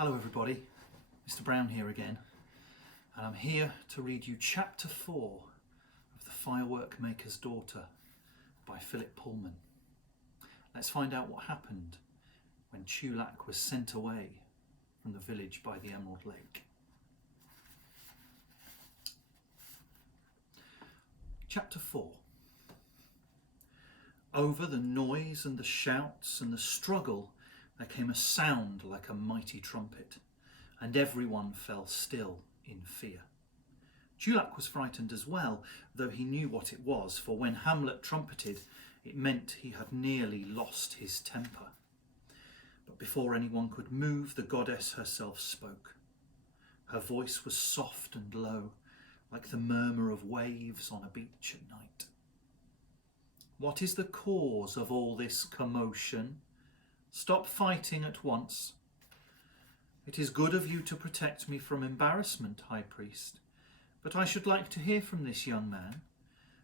Hello everybody, Mr. Brown here again, and I'm here to read you chapter 4 of The Firework Maker's Daughter by Philip Pullman. Let's find out what happened when Chulak was sent away from the village by the Emerald Lake. Chapter 4. Over the noise and the shouts and the struggle there came a sound like a mighty trumpet, and everyone fell still in fear. Chulak was frightened as well, though he knew what it was, for when Hamlet trumpeted, it meant he had nearly lost his temper. But before anyone could move, the goddess herself spoke. Her voice was soft and low, like the murmur of waves on a beach at night. What is the cause of all this commotion? Stop fighting at once. It is good of you to protect me from embarrassment, High Priest, but I should like to hear from this young man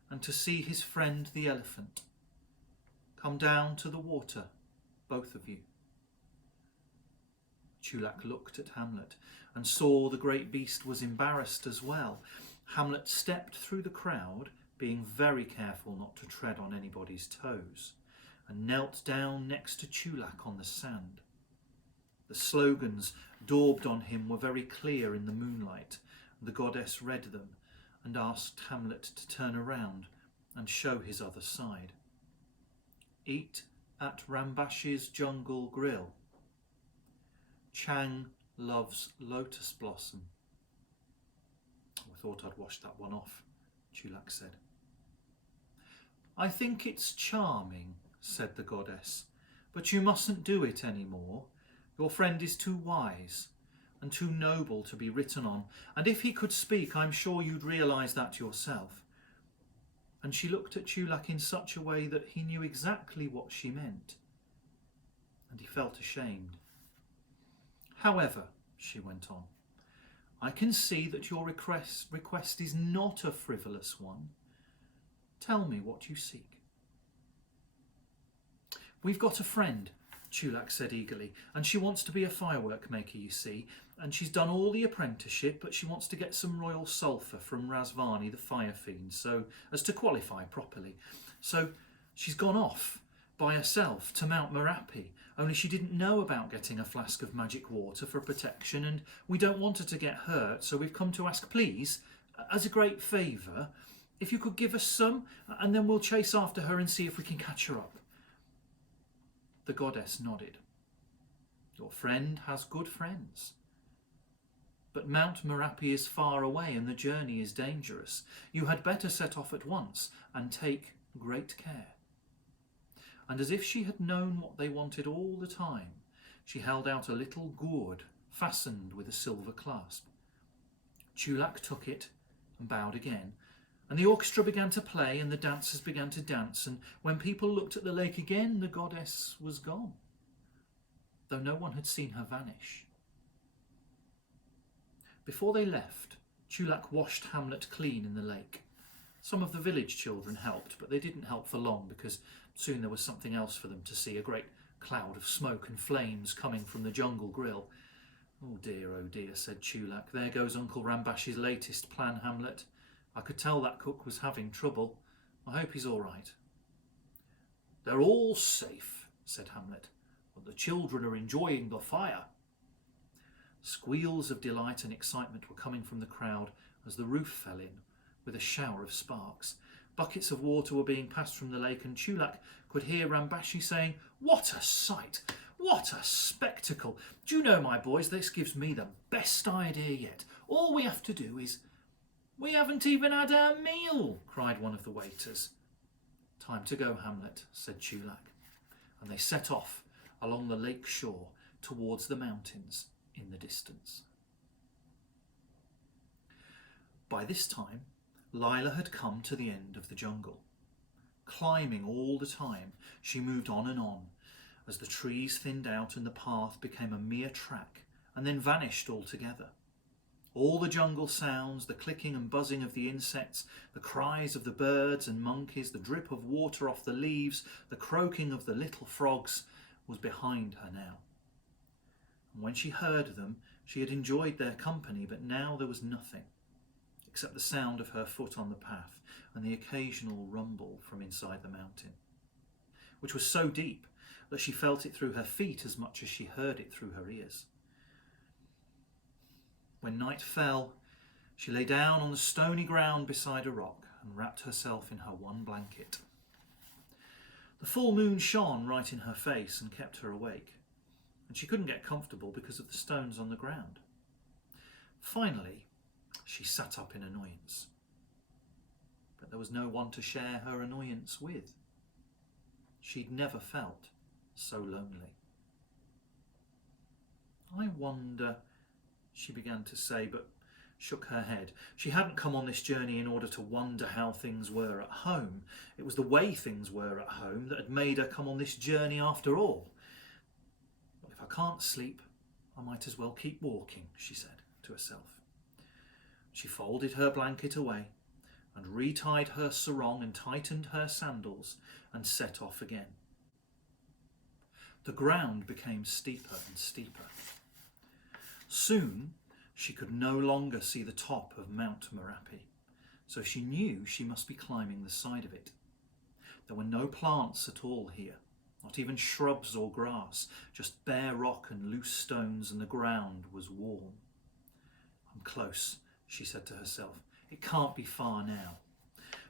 and to see his friend the elephant. Come down to the water, both of you. Chulak looked at Hamlet and saw the great beast was embarrassed as well. Hamlet stepped through the crowd, being very careful not to tread on anybody's toes, and knelt down next to Chulak on the sand. The slogans daubed on him were very clear in the moonlight. The goddess read them and asked Hamlet to turn around and show his other side. Eat at Rambash's Jungle Grill. Chang loves lotus blossom. I thought I'd wash that one off, Chulak said. I think it's charming, said the goddess, but you mustn't do it any more. Your friend is too wise and too noble to be written on, and if he could speak, I'm sure you'd realise that yourself. And she looked at Chulak in such a way that he knew exactly what she meant, and he felt ashamed. However, she went on, I can see that your request is not a frivolous one. Tell me what you seek. We've got a friend, Chulak said eagerly, and she wants to be a firework maker, you see, and she's done all the apprenticeship, but she wants to get some royal sulphur from Razvani, the fire fiend, so as to qualify properly. So she's gone off by herself to Mount Merapi, only she didn't know about getting a flask of magic water for protection, and we don't want her to get hurt, so we've come to ask, please, as a great favour, if you could give us some, and then we'll chase after her and see if we can catch her up. The goddess nodded. Your friend has good friends. But Mount Merapi is far away and the journey is dangerous. You had better set off at once and take great care. And as if she had known what they wanted all the time, she held out a little gourd fastened with a silver clasp. Chulak took it and bowed again, and the orchestra began to play and the dancers began to dance, and when people looked at the lake again, the goddess was gone, though no one had seen her vanish. Before they left, Chulak washed Hamlet clean in the lake. Some of the village children helped, but they didn't help for long because soon there was something else for them to see, a great cloud of smoke and flames coming from the jungle grill. Oh dear, said Chulak. There goes Uncle Rambash's latest plan, Hamlet. I could tell that cook was having trouble. I hope he's all right. They're all safe, said Hamlet, but the children are enjoying the fire. Squeals of delight and excitement were coming from the crowd as the roof fell in with a shower of sparks. Buckets of water were being passed from the lake, and Chulak could hear Rambashi saying, What a sight! What a spectacle! Do you know, my boys, this gives me the best idea yet. All we have to do is... We haven't even had our meal, cried one of the waiters. Time to go, Hamlet, said Chulak, and they set off along the lake shore towards the mountains in the distance. By this time, Lila had come to the end of the jungle. Climbing all the time, she moved on and on, as the trees thinned out and the path became a mere track and then vanished altogether. All the jungle sounds, the clicking and buzzing of the insects, the cries of the birds and monkeys, the drip of water off the leaves, the croaking of the little frogs was behind her now. And when she heard them, she had enjoyed their company, but now there was nothing except the sound of her foot on the path and the occasional rumble from inside the mountain, which was so deep that she felt it through her feet as much as she heard it through her ears. When night fell, she lay down on the stony ground beside a rock and wrapped herself in her one blanket. The full moon shone right in her face and kept her awake, and she couldn't get comfortable because of the stones on the ground. Finally, she sat up in annoyance. But there was no one to share her annoyance with. She'd never felt so lonely. I wonder, she began to say, but shook her head. She hadn't come on this journey in order to wonder how things were at home. It was the way things were at home that had made her come on this journey after all. Well, if I can't sleep, I might as well keep walking, she said to herself. She folded her blanket away and retied her sarong and tightened her sandals and set off again. The ground became steeper and steeper. Soon she could no longer see the top of Mount Merapi, so she knew she must be climbing the side of it. There were no plants at all here, not even shrubs or grass, just bare rock and loose stones, and the ground was warm. I'm close, she said to herself. It can't be far now.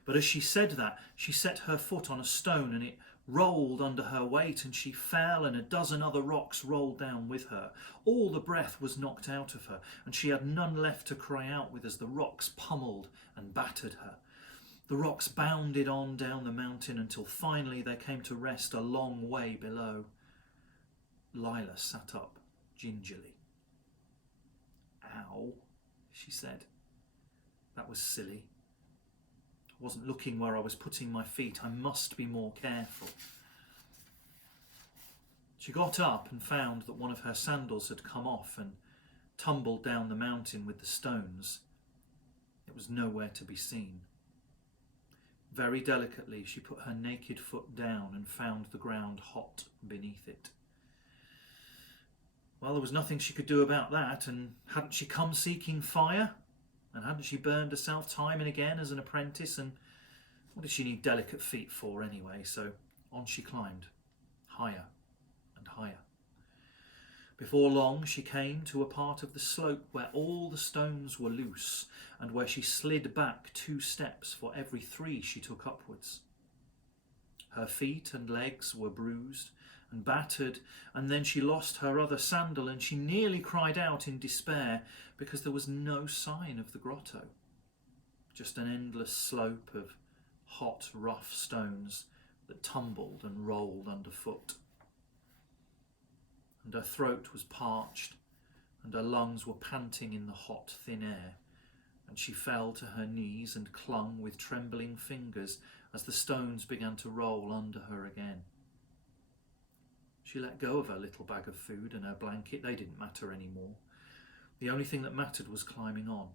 But as she said that, she set her foot on a stone and it rolled under her weight, and she fell, and a dozen other rocks rolled down with her. All the breath was knocked out of her, and she had none left to cry out with as the rocks pummeled and battered her. The rocks bounded on down the mountain until finally they came to rest a long way below. Lila sat up gingerly. Ow, she said. That was silly. I wasn't looking where I was putting my feet. I must be more careful. She got up and found that one of her sandals had come off and tumbled down the mountain with the stones. It was nowhere to be seen. Very delicately she put her naked foot down and found the ground hot beneath it. Well, there was nothing she could do about that, and hadn't she come seeking fire? And hadn't she burned herself time and again as an apprentice? And what did she need delicate feet for anyway? So on she climbed, higher and higher. Before long she came to a part of the slope where all the stones were loose, and where she slid back 2 steps for every 3 she took upwards. Her feet and legs were bruised and battered, and then she lost her other sandal, and she nearly cried out in despair because there was no sign of the grotto. Just an endless slope of hot, rough stones that tumbled and rolled underfoot. And her throat was parched, and her lungs were panting in the hot, thin air, and she fell to her knees and clung with trembling fingers as the stones began to roll under her again. She let go of her little bag of food and her blanket. They didn't matter anymore. The only thing that mattered was climbing on.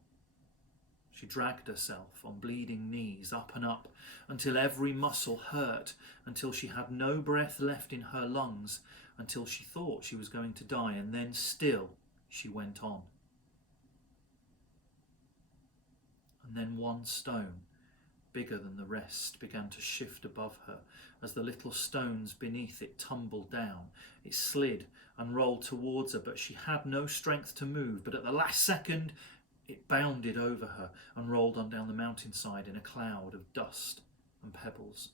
She dragged herself on bleeding knees up and up until every muscle hurt, until she had no breath left in her lungs, until she thought she was going to die, and then still she went on. And then one stone, bigger than the rest, began to shift above her as the little stones beneath it tumbled down. It slid and rolled towards her, but she had no strength to move. But at the last second, it bounded over her and rolled on down the mountainside in a cloud of dust and pebbles.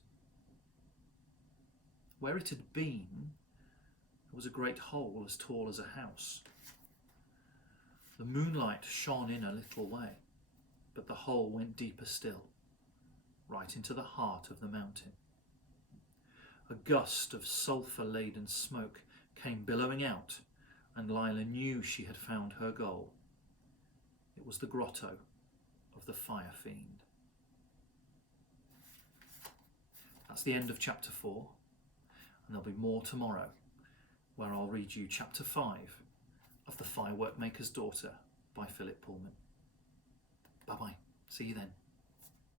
Where it had been, there was a great hole as tall as a house. The moonlight shone in a little way, but the hole went deeper still, right into the heart of the mountain. A gust of sulphur-laden smoke came billowing out, and Lila knew she had found her goal. It was the grotto of the Fire Fiend. That's the end of chapter 4, and there'll be more tomorrow, where I'll read you chapter 5 of The Firework Maker's Daughter by Philip Pullman. Bye-bye. See you then.